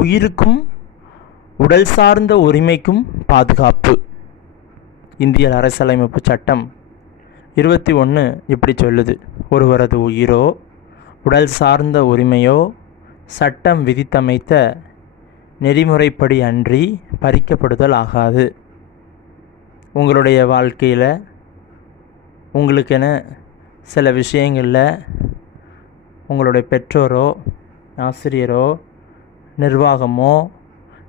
உயிருக்கும் உடல் சார்ந்த உரிமைக்கும் பாதுகாப்பு. இந்திய அரசியலமைப்பு சட்டம் 21 இப்படி சொல்லுது: ஒருவரது உயிரோ உடல் சார்ந்த உரிமையோ சட்டம் விதித்தமைத்த நெறிமுறைப்படி அன்றி பறிக்கப்படுதல் ஆகாது. உங்களுடைய வாழ்க்கையில் உங்களுக்கென சில விஷயங்களில் உங்களுடைய பெற்றோரோ ஆசிரியரோ நிர்வாகமோ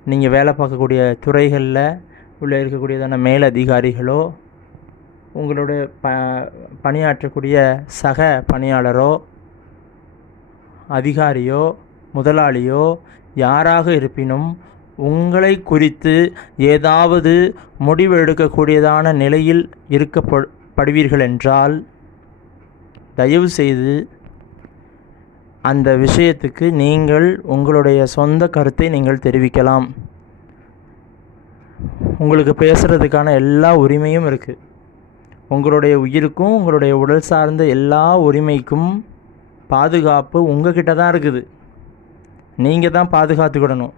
நீங்கள் வேலை பார்க்கக்கூடிய துறைகளில் உள்ள இருக்கக்கூடியதான மேலதிகாரிகளோ உங்களுடைய பணியாற்றக்கூடிய சக பணியாளரோ அதிகாரியோ முதலாளியோ யாராக இருப்பினும் உங்களை குறித்து ஏதாவது முடிவு எடுக்கக்கூடியதான நிலையில் இருக்கப்படுவீர்கள் என்றால் தயவு செய்து அந்த விஷயத்துக்கு நீங்கள் உங்களுடைய சொந்த கருத்தை நீங்கள் தெரிவிக்கலாம். உங்களுக்கு பேசுகிறதுக்கான எல்லா உரிமையும் இருக்குது. உங்களுடைய உயிருக்கும் உங்களுடைய உடல் சார்ந்த எல்லா உரிமைக்கும் பாதுகாப்பு உங்ககிட்ட தான் இருக்குது. நீங்கள் தான் பாதுகாத்துக்கிடணும்.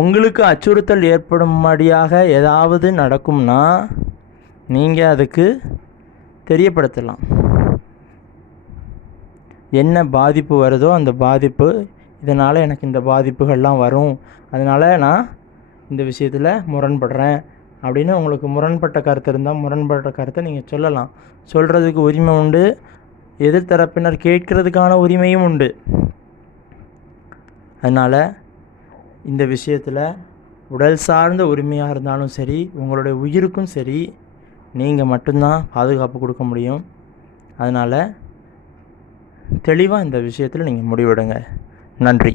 உங்களுக்கு அச்சுறுத்தல் ஏற்படும்படியாக ஏதாவது நடக்கும்னா நீங்கள் அதுக்கு தெரியப்படுத்தலாம். என்ன பாதிப்பு வருதோ அந்த பாதிப்பு, இதனால் எனக்கு இந்த பாதிப்புகள்லாம் வரும், அதனால் நான் இந்த விஷயத்தில் முரண்படுறேன் அப்படின்னு உங்களுக்கு முரண்பட்ட கருத்து இருந்தால் முரண்பட்ட கருத்தை நீங்கள் சொல்லலாம். சொல்கிறதுக்கு உரிமை உண்டு, எதிர்த்தரப்பினர் கேட்கறதுக்கான உரிமையும் உண்டு. அதனால் இந்த விஷயத்தில் உடல் சார்ந்த உரிமையாக இருந்தாலும் சரி, உங்களுடைய உயிருக்கும் சரி, நீங்கள் மட்டும்தான் பாதுகாப்பு கொடுக்க முடியும். அதனால் தெளிவாக இந்த விஷயத்தில் நீங்கள் முடிவெடுங்க. நன்றி.